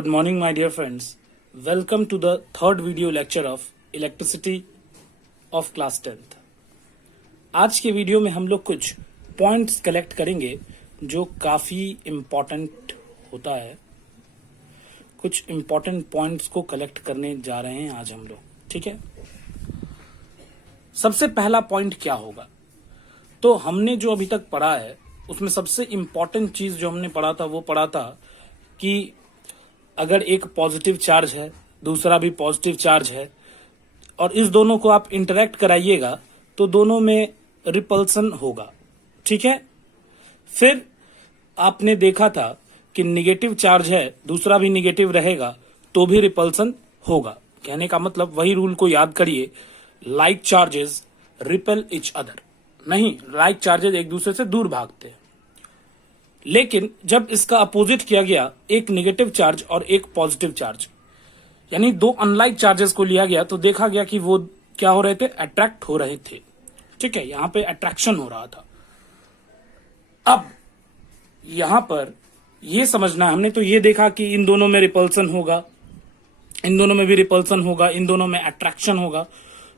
Good morning, my dear friends. Welcome to the third video lecture of Electricity of Class 10th. आज के video में हम लोग कुछ पॉइंट्स कलेक्ट करेंगे जो काफ़ी इम्पॉर्टेंट होता है। कुछ इम्पॉर्टेंट पॉइंट्स को कलेक्ट करने जा रहे हैं आज हम लोग, ठीक है। सबसे पहला पॉइंट क्या होगा, तो हमने जो अभी तक पढ़ा है उसमें सबसे इम्पॉर्टेंट चीज़ जो हमने पढ़ा था वो पढ़ा था कि अगर एक पॉजिटिव चार्ज है, दूसरा भी पॉजिटिव चार्ज है और इस दोनों को आप इंटरेक्ट कराइएगा तो दोनों में रिपल्सन होगा, ठीक है। फिर आपने देखा था कि निगेटिव चार्ज है, दूसरा भी निगेटिव रहेगा तो भी रिपल्सन होगा। कहने का मतलब वही रूल को याद करिए, like charges repel each other. नहीं, लाइक चार्जेस एक दूसरे से दूर भागते हैं। लेकिन जब इसका अपोजिट किया गया, एक नेगेटिव चार्ज और एक पॉजिटिव चार्ज, यानी दो अनलाइक चार्जेस को लिया गया, तो देखा गया कि वो क्या हो रहे थे, अट्रैक्ट हो रहे थे, ठीक है। यहां पे अट्रैक्शन हो रहा था। अब यहां पर ये समझना, हमने तो ये देखा कि इन दोनों में रिपल्सन होगा, इन दोनों में भी रिपल्सन होगा, इन दोनों में अट्रैक्शन होगा।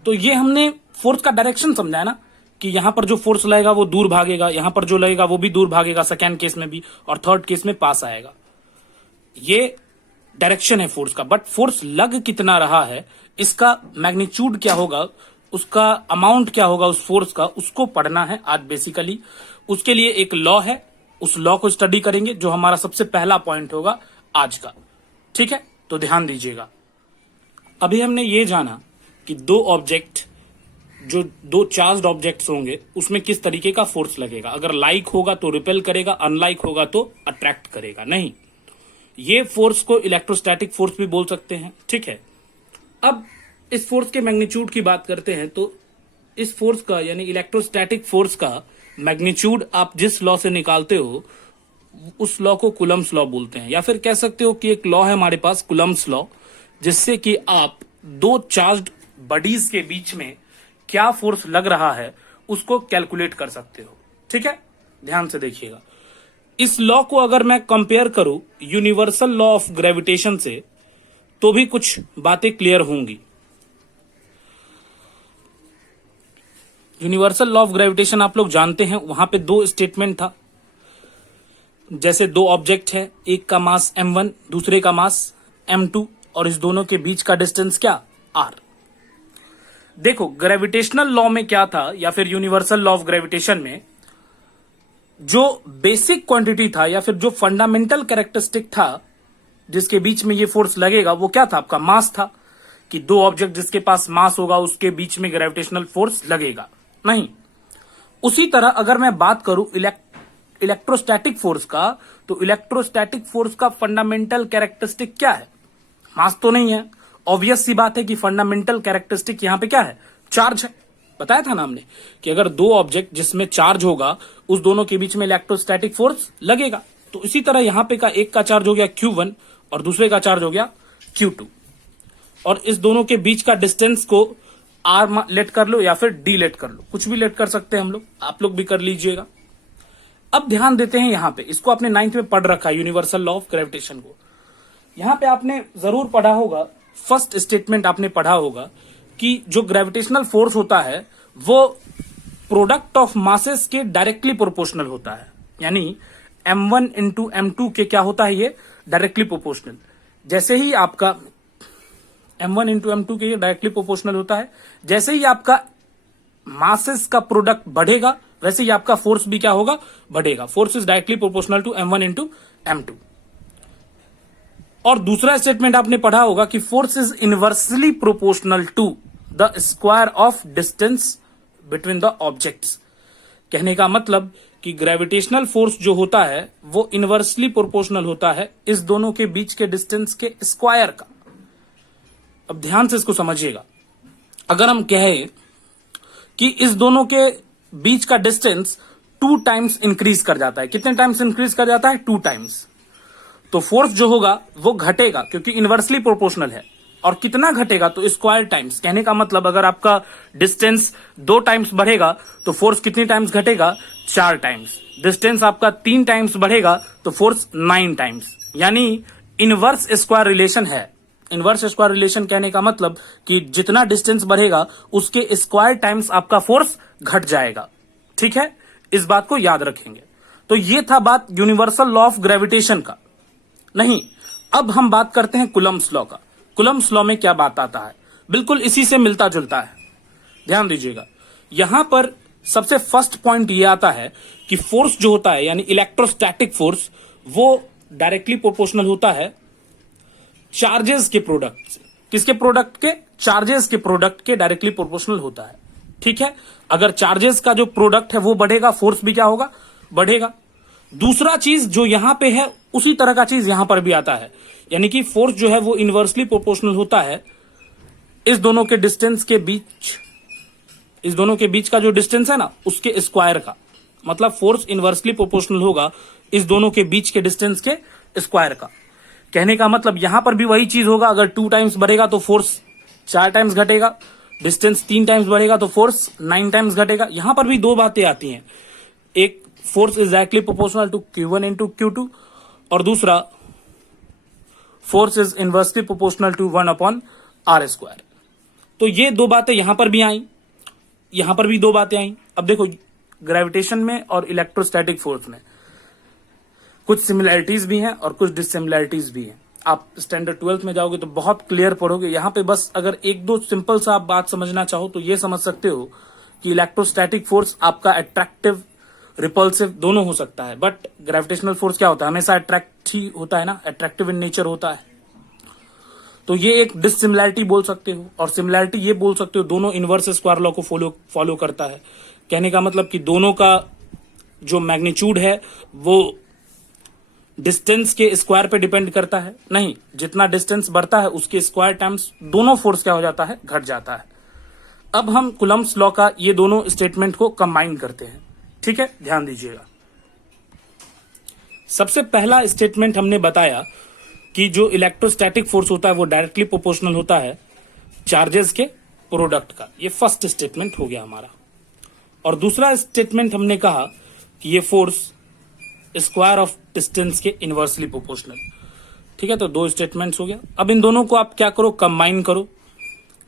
तो ये हमने फोर्स का डायरेक्शन समझा है ना, कि यहां पर जो फोर्स लगेगा वो दूर भागेगा, यहां पर जो लगेगा वो भी दूर भागेगा, सेकेंड केस में भी, और थर्ड केस में पास आएगा। ये डायरेक्शन है फोर्स का। बट फोर्स लग कितना रहा है, इसका मैग्नीट्यूड क्या होगा, उसका अमाउंट क्या होगा उस फोर्स का, उसको पढ़ना है आज बेसिकली। उसके लिए एक लॉ है, उस लॉ को स्टडी करेंगे जो हमारा सबसे पहला पॉइंट होगा आज का, ठीक है। तो ध्यान दीजिएगा। अभी हमने ये जाना कि दो ऑब्जेक्ट, जो दो चार्ज्ड ऑब्जेक्ट्स होंगे उसमें किस तरीके का फोर्स लगेगा। अगर लाइक होगा तो रिपेल करेगा, अनलाइक होगा तो अट्रैक्ट करेगा। नहीं, ये फोर्स को इलेक्ट्रोस्टैटिक फोर्स भी बोल सकते हैं, ठीक है। अब इस फोर्स के मैग्नीट्यूड की बात करते हैं तो इस फोर्स का यानी इलेक्ट्रोस्टैटिक फोर्स का मैग्नीट्यूड आप जिस लॉ से निकालते हो उस लॉ को कूलम्स लॉ बोलते हैं, या फिर कह सकते हो कि एक लॉ है हमारे पास कूलम्स लॉ, जिससे कि आप दो चार्ज्ड बॉडीज के बीच में क्या फोर्स लग रहा है उसको कैलकुलेट कर सकते हो, ठीक है। ध्यान से देखिएगा। इस लॉ को अगर मैं कंपेयर करूं यूनिवर्सल लॉ ऑफ ग्रेविटेशन से तो भी कुछ बातें क्लियर होंगी। यूनिवर्सल लॉ ऑफ ग्रेविटेशन आप लोग जानते हैं, वहां पे दो स्टेटमेंट था। जैसे दो ऑब्जेक्ट है, एक का मास m1, दूसरे का मास m2, और इस दोनों के बीच का डिस्टेंस क्या, r। देखो ग्रेविटेशनल लॉ में क्या था, या फिर यूनिवर्सल लॉ ऑफ ग्रेविटेशन में जो बेसिक क्वांटिटी था या फिर जो फंडामेंटल कैरेक्टरिस्टिक था जिसके बीच में ये फोर्स लगेगा, वो क्या था, आपका मास था। कि दो ऑब्जेक्ट जिसके पास मास होगा उसके बीच में ग्रेविटेशनल फोर्स लगेगा। नहीं, उसी तरह अगर मैं बात करूं इलेक्ट्रोस्टैटिक फोर्स का, तो इलेक्ट्रोस्टैटिक फोर्स का फंडामेंटल कैरेक्टरिस्टिक क्या है, मास तो नहीं है। ऑब्वियस सी बात है कि फंडामेंटल कैरेक्टरिस्टिक यहां पे क्या है, चार्ज है। बताया था ना हमने कि अगर दो ऑब्जेक्ट जिसमें चार्ज होगा उस दोनों के बीच में इलेक्ट्रोस्टैटिक फोर्स लगेगा। तो इसी तरह यहां पे का एक का चार्ज हो गया Q1 और दूसरे का चार्ज हो गया Q2, और इस दोनों के बीच का डिस्टेंस को R लेट कर लो या फिर D लेट कर लो, कुछ भी लेट कर सकते हैं हम लोग, आप लोग भी कर लीजिएगा। अब ध्यान देते हैं यहां पे, इसको आपने 9th में पढ़ रखा है यूनिवर्सल लॉ ऑफ ग्रेविटेशन को। यहां पे आपने जरूर पढ़ा होगा, फर्स्ट स्टेटमेंट आपने पढ़ा होगा कि जो ग्रेविटेशनल फोर्स होता है वो प्रोडक्ट ऑफ मासेस के डायरेक्टली प्रोपोर्शनल होता है। यानी m1 इंटू m2 के क्या होता है, ये डायरेक्टली प्रोपोर्शनल। जैसे ही आपका m1 इंटू m2 के डायरेक्टली प्रोपोर्शनल होता है, जैसे ही आपका मासेस का प्रोडक्ट बढ़ेगा वैसे ही आपका फोर्स भी क्या होगा, बढ़ेगा। Force is directly proportional to m1 into m2। और दूसरा स्टेटमेंट आपने पढ़ा होगा कि force is inversely proportional to the square of distance between the objects. कहने का मतलब कि ग्रेविटेशनल फोर्स जो होता है वो इनवर्सली प्रोपोर्शनल होता है इस दोनों के बीच के डिस्टेंस के स्क्वायर का। अब ध्यान से इसको समझिएगा। अगर हम कहें कि इस दोनों के बीच का डिस्टेंस 2 टाइम्स इंक्रीज कर जाता है, कितने टाइम्स इंक्रीज कर जाता है, 2 टाइम्स, तो फोर्स जो होगा वो घटेगा क्योंकि इनवर्सली प्रोपोर्शनल है। और कितना घटेगा, तो स्क्वायर टाइम्स। कहने का मतलब अगर आपका डिस्टेंस 2 टाइम्स बढ़ेगा तो फोर्स कितनी टाइम्स घटेगा, 4 टाइम्स। डिस्टेंस आपका 3 टाइम्स बढ़ेगा तो फोर्स 9 टाइम्स। यानी इनवर्स स्क्वायर रिलेशन है। इनवर्स स्क्वायर रिलेशन कहने का मतलब कि जितना डिस्टेंस बढ़ेगा उसके स्क्वायर टाइम्स आपका फोर्स घट जाएगा। ठीक है, इस बात को याद रखेंगे। तो ये था बात यूनिवर्सल लॉ ऑफ ग्रेविटेशन का। नहीं, अब हम बात करते हैं कुलम्ब्स लॉ का। कुलम्ब्स लॉ में क्या बात आता है, बिल्कुल इसी से मिलता जुलता है। ध्यान दीजिएगा, यहां पर सबसे फर्स्ट पॉइंट ये आता है कि फोर्स जो होता है यानी इलेक्ट्रोस्टैटिक फोर्स, वो डायरेक्टली प्रोपोर्शनल होता है चार्जेस के प्रोडक्ट से। किसके प्रोडक्ट के? चार्जेस के प्रोडक्ट के डायरेक्टली प्रोपोर्शनल होता है। ठीक है, अगर चार्जेस का जो प्रोडक्ट है वो बढ़ेगा, फोर्स भी क्या होगा? बढ़ेगा। दूसरा चीज जो यहां पे है उसी तरह का चीज यहां पर भी आता है, यानी कि फोर्स जो है वो इनवर्सली प्रोपोर्शनल होता है इस दोनों के डिस्टेंस के बीच, इस दोनों के बीच का जो डिस्टेंस है ना उसके स्क्वायर का। मतलब फोर्स इनवर्सली प्रोपोर्शनल होगा इस दोनों के बीच के डिस्टेंस के स्क्वायर का। कहने का मतलब यहां पर भी वही चीज होगा, अगर 2 टाइम्स बढ़ेगा तो फोर्स 4 टाइम्स घटेगा, डिस्टेंस 3 टाइम्स बढ़ेगा तो फोर्स 9 टाइम्स घटेगा। यहां पर भी दो बातें आती हैं, एक force is directly proportional to Q1 into Q2 और दूसरा force is inversely proportional to 1/r²। तो ये दो बातें यहां पर भी आई, यहां पर भी दो बातें आई। अब देखो, ग्रेविटेशन में और इलेक्ट्रोस्टैटिक फोर्स में कुछ सिमिलैरिटीज भी हैं और कुछ डिससिमिलैरिटीज भी हैं। आप स्टैंडर्ड 12th में जाओगे तो बहुत क्लियर पढ़ोगे। यहां पे बस अगर एक दो सिंपल सा आप बात समझना चाहो तो ये समझ सकते हो कि इलेक्ट्रोस्टैटिक फोर्स आपका अट्रैक्टिव, रिपल्सिव दोनों हो सकता है, बट ग्रेविटेशनल फोर्स क्या होता है? हमेशा अट्रैक्ट ही होता है ना, अट्रैक्टिव इन नेचर होता है। तो ये एक डिससिमिलैरिटी बोल सकते हो, और सिमिलैरिटी ये बोल सकते हो दोनों इनवर्स स्क्वायर लॉ को फॉलो करता है। कहने का मतलब कि दोनों का जो मैग्नीट्यूड है वो डिस्टेंस के स्क्वायर पे डिपेंड करता है। नहीं, जितना डिस्टेंस बढ़ता है उसके स्क्वायर टाइम्स दोनों फोर्स क्या हो जाता है? घट जाता है। अब हम कुलम्ब्स लॉ का ये दोनों स्टेटमेंट को कंबाइन करते हैं। ठीक है, ध्यान दीजिएगा। सबसे पहला स्टेटमेंट हमने बताया कि जो इलेक्ट्रोस्टैटिक फोर्स होता है वो डायरेक्टली प्रोपोर्शनल होता है चार्जेस के प्रोडक्ट का। ये फर्स्ट स्टेटमेंट हो गया हमारा। और दूसरा स्टेटमेंट हमने कहा कि ये फोर्स स्क्वायर ऑफ डिस्टेंस के इनवर्सली प्रोपोर्शनल। ठीक है, तो दो स्टेटमेंट्स हो गया। अब इन दोनों को आप क्या करो? कंबाइन करो।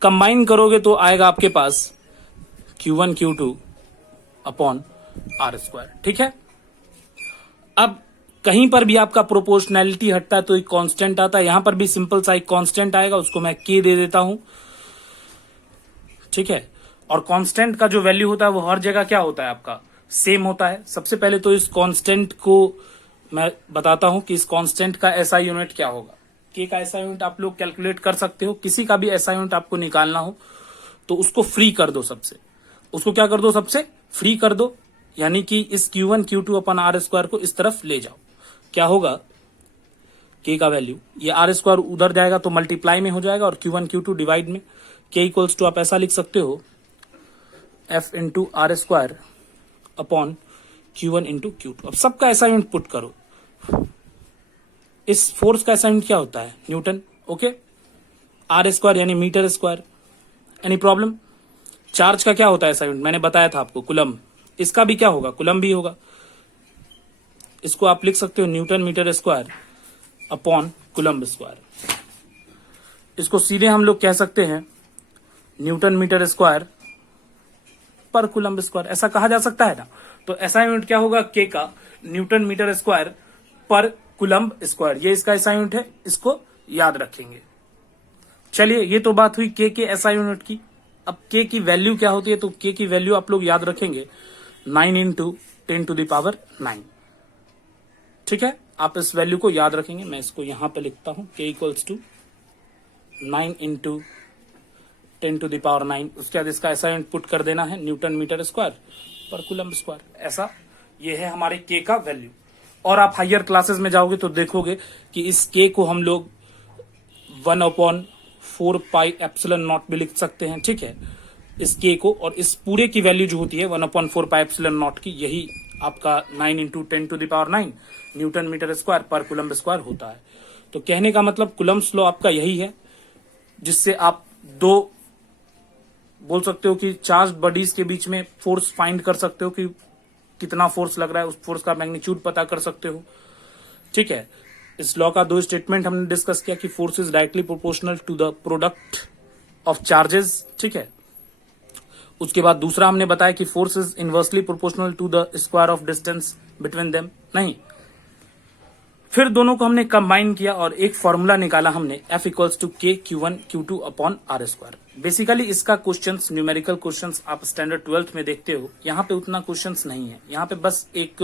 कंबाइन करोगे तो आएगा आपके पास Q1 Q2/r²। ठीक है, अब कहीं पर भी आपका प्रोपोर्शनैलिटी हटता है तो एक कांस्टेंट आता है। यहां पर भी सिंपल सा एक कांस्टेंट आएगा, उसको मैं K दे देता हूं। ठीक है, और कांस्टेंट का जो वैल्यू होता है वो हर जगह क्या होता है? आपका सेम होता है। सबसे पहले तो इस कांस्टेंट को मैं बताता हूं कि इस कांस्टेंट का SI यूनिट क्या होगा। K का SI यूनिट आप लोग कैलकुलेट कर सकते हो। किसी का भी SI यूनिट आपको निकालना हो तो उसको फ्री कर दो सबसे। उसको क्या कर दो? सबसे फ्री कर दो, यानी कि इस Q1 Q2/r² को इस तरफ ले जाओ। क्या होगा? K का वैल्यू, ये r² उधर जाएगा तो मल्टीप्लाई में हो जाएगा और Q1 Q2 डिवाइड में। K इक्वल्स टू आप ऐसा लिख सकते हो F into r² upon Q1 into Q2। अब सबका SI यूनिट पुट करो। इस फोर्स का SI यूनिट क्या होता है? न्यूटन। ओके, r² यानी metre square. Any problem? Charge का क्या होता है SI यूनिट? मैंने बताया था आपको, कुलम। इसका भी क्या होगा? कुलम भी होगा। इसको आप लिख सकते हो newton metre square upon coulomb square. इसको सीधे हम लोग कह सकते हैं newton metre square per coulomb square, ऐसा कहा जा सकता है ना। तो SI यूनिट क्या होगा? K का Newton metre square per coulomb square, ये इसका SI यूनिट है, इसको याद रखेंगे। चलिए, ये तो बात हुई K के SI यूनिट की। अब K की वैल्यू क्या होती है? तो K की वैल्यू आप लोग याद रखेंगे 9 इंटू 10⁹9। ठीक है, आप इस वैल्यू को याद रखेंगे। मैं इसको यहां पे लिखता हूं, K इक्वल्स टू 9 इंटू 10⁹9। उसके बाद इसका SI यूनिट पुट कर देना है Newton metre square per coulomb square. ऐसा ये है हमारे K का वैल्यू। और आप हायर क्लासेस में जाओगे तो देखोगे कि इस K को हम लोग 1/4πε0 भी लिख सकते हैं। ठीक है, इस K को, और इस पूरे की वैल्यू जो होती है 1/4πε0 की, यही आपका 9 into 10⁹9 Newton metre square per coulomb square होता है। तो कहने का मतलब कुलम्ब्स लॉ आपका यही है, जिससे आप दो बोल सकते हो कि चार्ज बॉडीज के बीच में फोर्स फाइंड कर सकते हो कि कितना फोर्स लग रहा है, उस फोर्स का मैग्नीट्यूड पता कर सकते हो। ठीक है, इस लॉ का दो स्टेटमेंट हमने डिस्कस किया कि force is directly proportional to the product of charges, ठीक है। उसके बाद दूसरा हमने बताया कि force is inversely proportional to the square of distance between them, नहीं। फिर दोनों को हमने कंबाइन किया और एक फॉर्मूला निकाला हमने, F इक्वल्स टू के Q1 Q2 upon R square. Basically इसका क्वेश्चंस, न्यूमेरिकल क्वेश्चंस आप स्टैंडर्ड 12th में देखते हो, यहाँ पे उतना क्वेश्चंस नहीं है। यहाँ पे बस एक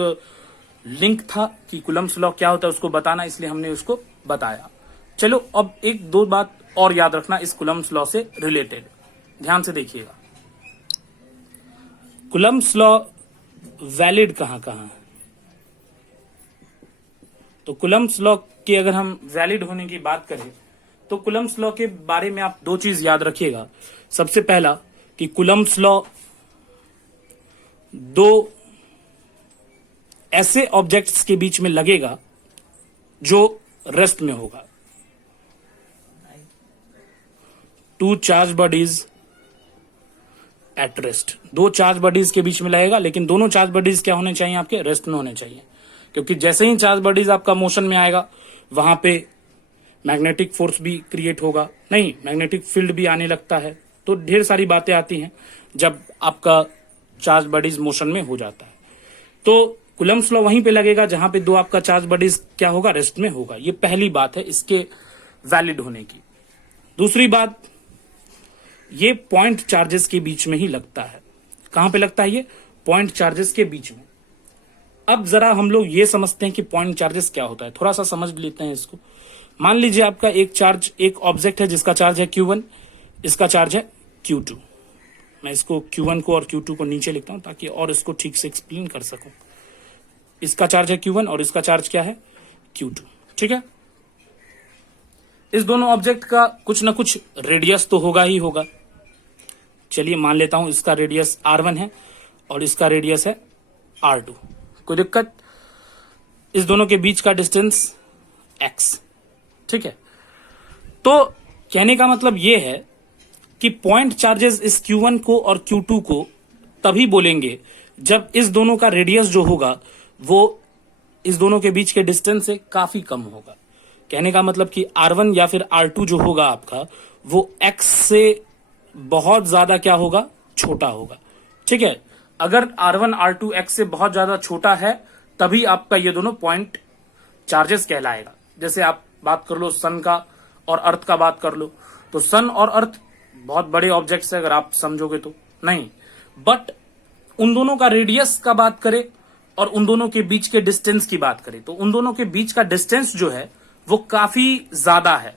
लिंक था कि कूलम्ब्स लॉ क्या होता है उसको बताना, इसलिए हमने उसको बताया। चलो अब एक दो बात और याद रखना इस कूलम्ब्स लॉ से रिलेटेड, ध्यान से देखिएगा। कूलम्ब्स लॉ वैलिड कहां कहां है? तो कूलम्ब्स लॉ की अगर हम वैलिड होने की बात करें तो कूलम्ब्स लॉ के बारे में आप दो चीज याद रखिएगा। सबसे पहला कि कूलम्ब्स लॉ दो ऐसे ऑब्जेक्ट्स के बीच में लगेगा जो रेस्ट में होगा। Two charge bodies at rest, दो चार्ज बॉडीज के बीच में लगेगा, लेकिन दोनों चार्ज बॉडीज क्या होने चाहिए? आपके रेस्ट में होने चाहिए। क्योंकि जैसे ही चार्ज बॉडीज आपका मोशन में आएगा वहां पे मैग्नेटिक फोर्स भी क्रिएट होगा, नहीं मैग्नेटिक फील्ड भी आने लगता है, तो ढेर सारी बातें आती हैं जब आपका चार्ज बॉडीज मोशन में हो जाता है। तो कूलम्ब्स लॉ वहीं पे लगेगा जहां पे दो आपका चार्ज बॉडीज क्या होगा? रेस्ट में होगा। ये पहली बात है इसके वैलिड होने की। दूसरी बात, ये पॉइंट चार्जेस के बीच में ही लगता है। कहां पे लगता है? ये पॉइंट चार्जेस के बीच में। अब जरा हम लोग ये समझते हैं कि पॉइंट चार्जेस क्या होता है, थोड़ा सा समझ लेते हैं इसको। मान लीजिए आपका एक ऑब्जेक्ट है जिसका चार्ज है Q1, इसका चार्ज है Q2। मैं इसको Q1 को और Q2 को नीचे लिखता हूं ताकि और इसको ठीक से एक्सप्लेन कर सकूं। इसका चार्ज है Q1 और इसका चार्ज क्या है? Q2, ठीक है। इस दोनों ऑब्जेक्ट का कुछ ना कुछ रेडियस तो होगा ही होगा। चलिए मान लेता हूं इसका रेडियस R1 है और इसका रेडियस है R2। कोई दिक्कत? इस दोनों के बीच का डिस्टेंस x, ठीक है। तो कहने का मतलब यह है कि पॉइंट चार्जेस इस Q1 को और Q2 को तभी बोलेंगे जब इस दोनों का रेडियस जो होगा वो इस दोनों के बीच के डिस्टेंस से काफी कम होगा। कहने का मतलब कि R1 या फिर R2 जो होगा आपका वो x से बहुत ज्यादा क्या होगा? छोटा होगा, ठीक है। अगर R1 R2 x से बहुत ज्यादा छोटा है तभी आपका ये दोनों पॉइंट चार्जेस कहलाएगा। जैसे आप बात कर लो सन का और अर्थ का बात कर लो, तो सन और अर्थ बहुत बड़े ऑब्जेक्ट्स है अगर आप समझोगे तो, नहीं, बट उन दोनों का रेडियस का बात करें और उन दोनों के बीच के डिस्टेंस की बात करें तो उन दोनों के बीच का डिस्टेंस जो है वो काफी ज्यादा है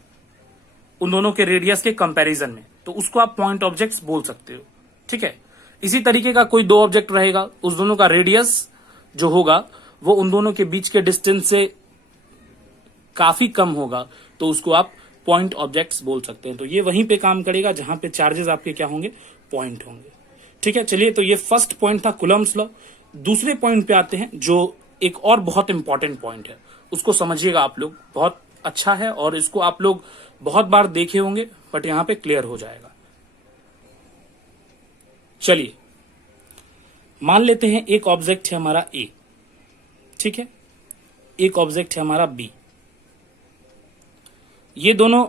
उन दोनों के रेडियस के कंपैरिजन में, तो उसको आप पॉइंट ऑब्जेक्ट्स बोल सकते हो, ठीक है। इसी तरीके का कोई दो ऑब्जेक्ट रहेगा, उस दोनों का रेडियस जो होगा वो उन दोनों के बीच के डिस्टेंस से काफी कम होगा, तो उसको आप पॉइंट ऑब्जेक्ट्स बोल सकते हैं। तो ये वहीं पे काम करेगा जहां पे चार्जेस आपके क्या होंगे? पॉइंट होंगे, ठीक है। चलिए, तो ये फर्स्ट पॉइंट था कूलम्ब्स लॉ। दूसरे पॉइंट पे आते हैं जो एक और बहुत इंपॉर्टेंट पॉइंट है, उसको समझिएगा आप लोग, बहुत अच्छा है और इसको आप लोग बहुत बार देखे होंगे बट यहां पे क्लियर हो जाएगा। चलिए मान लेते हैं एक ऑब्जेक्ट है हमारा A, ठीक है, एक ऑब्जेक्ट है हमारा B। ये दोनों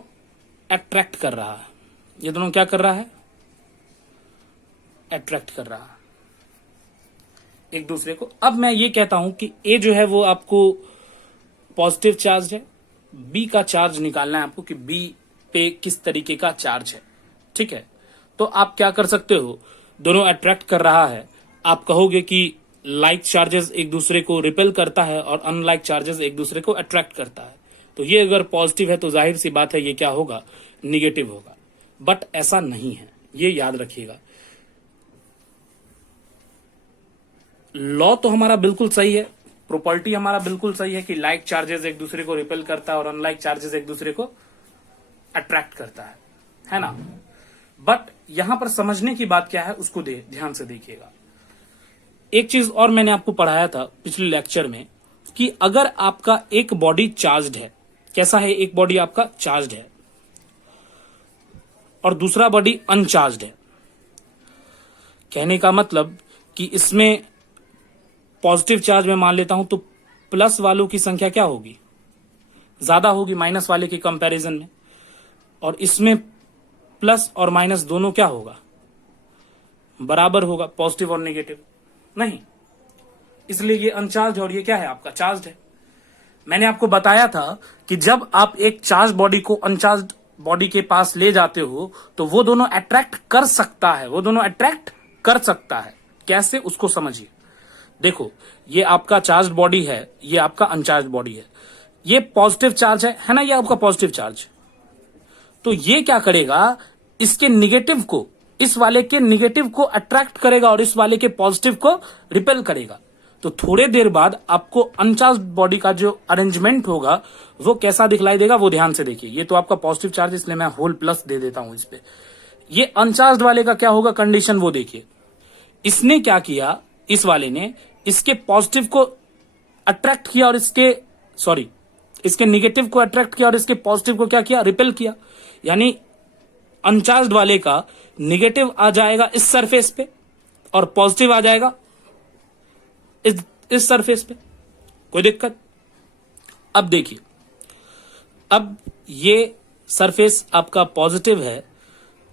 अट्रैक्ट कर रहा है, ये दोनों क्या कर रहा है? अट्रैक्ट कर रहा है एक दूसरे को। अब मैं ये कहता हूं कि A जो है वो आपको पॉजिटिव चार्ज है, B का चार्ज निकालना है आपको कि B पे किस तरीके का चार्ज है, ठीक है। तो आप क्या कर सकते हो? दोनों अट्रैक्ट कर रहा है, आप कहोगे कि लाइक चार्जेस एक दूसरे को रिपेल करता है और अनलाइक चार्जेस एक दूसरे को अट्रैक्ट करता है। तो ये अगर पॉजिटिव है तो जाहिर सी बात है ये क्या होगा? निगेटिव होगा। बट ऐसा नहीं है, ये याद रखिएगा। लॉ तो हमारा बिल्कुल सही है, प्रॉपर्टी हमारा बिल्कुल सही है कि लाइक चार्जेस एक दूसरे को रिपेल करता है और अनलाइक चार्जेस एक दूसरे को अट्रैक्ट करता है ना। बट यहां पर समझने की बात क्या है उसको ध्यान से देखिएगा। एक चीज और मैंने आपको पढ़ाया था पिछले लेक्चर में कि अगर आपका एक बॉडी चार्ज्ड है, कैसा है? एक बॉडी आपका चार्ज्ड है और दूसरा बॉडी अनचार्ज्ड है। कहने का मतलब कि इसमें पॉजिटिव चार्ज में मान लेता हूं तो प्लस वालों की संख्या क्या होगी? ज्यादा होगी माइनस वाले के कंपैरिजन में, और इसमें प्लस और माइनस दोनों क्या होगा, बराबर होगा, पॉजिटिव और नेगेटिव नहीं, इसलिए ये अनचार्ज और ये क्या है आपका चार्ज है। मैंने आपको बताया था कि जब आप एक चार्ज बॉडी को अनचार्ज बॉडी के पास ले जाते हो तो वो दोनों अट्रैक्ट कर सकता है, वो दोनों अट्रैक्ट कर सकता है। कैसे, उसको समझिए। देखो, ये आपका चार्ज बॉडी है, ये आपका अनचार्ज बॉडी है, ये पॉजिटिव चार्ज है ना, ये आपका पॉजिटिव चार्ज। तो ये क्या करेगा, इसके निगेटिव को, इस वाले के निगेटिव को अट्रैक्ट करेगा और इस वाले के पॉजिटिव को रिपेल करेगा। तो थोड़े देर बाद आपको अनचार्ज बॉडी का जो अरेंजमेंट होगा वो कैसा दिखलाई देगा, वो ध्यान से देखिए। ये तो आपका पॉजिटिव चार्ज, इसलिए मैं होल प्लस दे देता हूं इस पे। ये अनचार्ज वाले का क्या होगा कंडीशन, वो देखिए। इसने क्या किया, इस वाले ने इसके पॉजिटिव को अट्रैक्ट किया और इसके निगेटिव को अट्रैक्ट किया और इसके पॉजिटिव को क्या किया, रिपेल किया। यानी अनचार्ज वाले का निगेटिव आ जाएगा इस सरफेस पे और पॉजिटिव आ जाएगा इस सरफेस पे। कोई दिक्कत? अब देखिए, अब ये सरफेस आपका पॉजिटिव है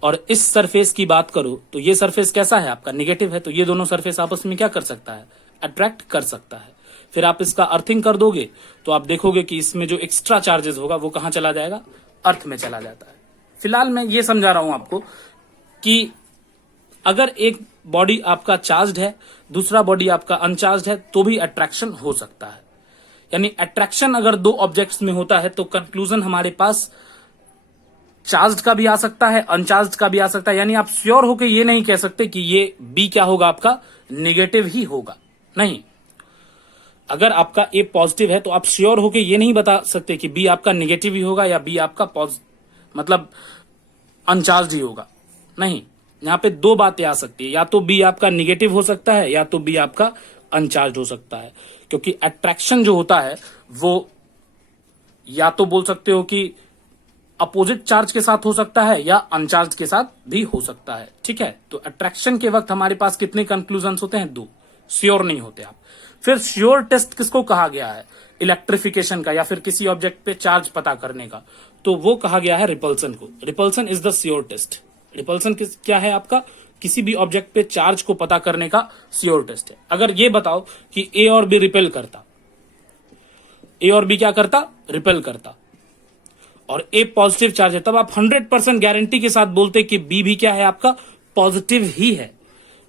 और इस सरफेस की बात करो तो ये सरफेस कैसा है आपका, निगेटिव है। तो ये दोनों सरफेस आपस में क्या कर सकता है, अट्रैक्ट कर सकता है। फिर आप इसका अर्थिंग कर दोगे तो आप देखोगे कि इसमें जो एक्स्ट्रा चार्जेस होगा वो कहां चला जाएगा, अर्थ में चला जाता है। फिलहाल मैं ये समझा रहा हूं आपको कि अगर एक बॉडी आपका चार्ज्ड है, दूसरा बॉडी आपका अनचार्ज्ड है, तो भी अट्रैक्शन हो सकता है। यानी अट्रैक्शन अगर दो ऑब्जेक्ट्स में होता है तो कंक्लूजन हमारे पास चार्ज्ड का भी आ सकता है, अनचार्ज्ड का भी आ सकता है। यानी आप श्योर होकर ये नहीं कह सकते कि ये बी क्या होगा आपका, नेगेटिव ही होगा, नहीं। अगर आपका ए पॉजिटिव है तो आप श्योर होकर ये नहीं बता सकते कि बी आपका नेगेटिव ही होगा या बी आपका मतलब अनचार्ज्ड ही होगा, नहीं। यहां पे दो बातें आ सकती है, या तो बी आपका नेगेटिव हो सकता है या तो बी आपका अनचार्ज हो सकता है। क्योंकि अट्रैक्शन जो होता है वो या तो बोल सकते हो कि अपोजिट चार्ज के साथ हो सकता है या अनचार्ज के साथ भी हो सकता है, ठीक है। तो अट्रैक्शन के वक्त हमारे पास कितने कंक्लूजन्स होते हैं, दो। श्योर नहीं होते आप। फिर श्योर टेस्ट किसको कहा गया है, इलेक्ट्रिफिकेशन का या फिर किसी ऑब्जेक्ट पे चार्ज पता करने का, तो वो कहा गया है रिपल्सन को। Repulsion is the sure test. Repulsion क्या है आपका, किसी भी ऑब्जेक्ट पे चार्ज को पता करने का श्योर टेस्ट है। अगर ये बताओ कि ए और बी रिपेल करता, ए और बी क्या करता, रिपेल करता, और ए पॉजिटिव चार्ज है, तब आप 100% गारंटी के साथ बोलते कि बी भी क्या है आपका, पॉजिटिव ही है।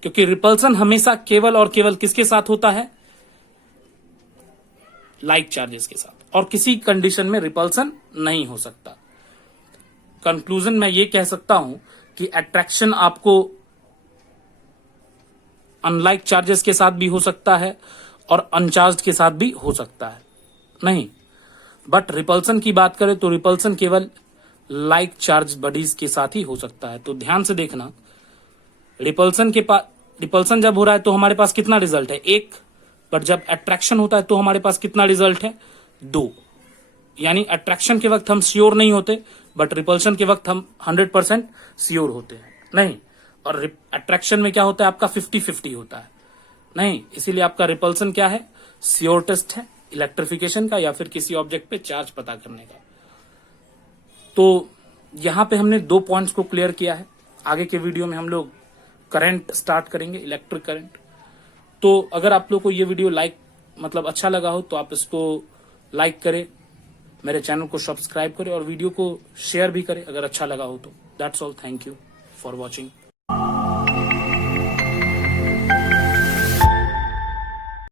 क्योंकि रिपल्सन हमेशा केवल और केवल किसके साथ होता है, लाइक चार्जेस के साथ, और किसी कंडीशन में रिपल्सन नहीं हो सकता। कंक्लूजन मैं ये कह सकता हूं कि अट्रैक्शन आपको अनलाइक चार्जेस के साथ भी हो सकता है और अनचार्ज्ड के साथ भी हो सकता है, नहीं। बट रिपल्सन की बात करें तो रिपल्सन केवल लाइक चार्ज बॉडीज के साथ ही हो सकता है। तो ध्यान से देखना, रिपल्सन जब हो रहा है तो हमारे पास कितना रिजल्ट है, एक। बट जब अट्रैक्शन होता है तो हमारे पास कितना रिजल्ट है, दो। यानी अट्रैक्शन के वक्त हम श्योर नहीं होते, बट रिपल्शन के वक्त हम 100% श्योर होते हैं, नहीं। और अट्रैक्शन में क्या होता है आपका, 50-50 होता है, नहीं। इसीलिए आपका रिपल्सन क्या है, श्योर टेस्ट है, इलेक्ट्रिफिकेशन का या फिर किसी ऑब्जेक्ट पे चार्ज पता करने का। तो यहां पे हमने दो पॉइंट्स को क्लियर किया है। आगे के वीडियो में हम लोग करंट स्टार्ट करेंगे, इलेक्ट्रिक करंट। तो अगर आप लोग को ये वीडियो मतलब अच्छा लगा हो तो आप इसको लाइक करें, मेरे चैनल को सब्सक्राइब करें और वीडियो को शेयर भी करें अगर अच्छा लगा हो तो। That's all, thank you for watching.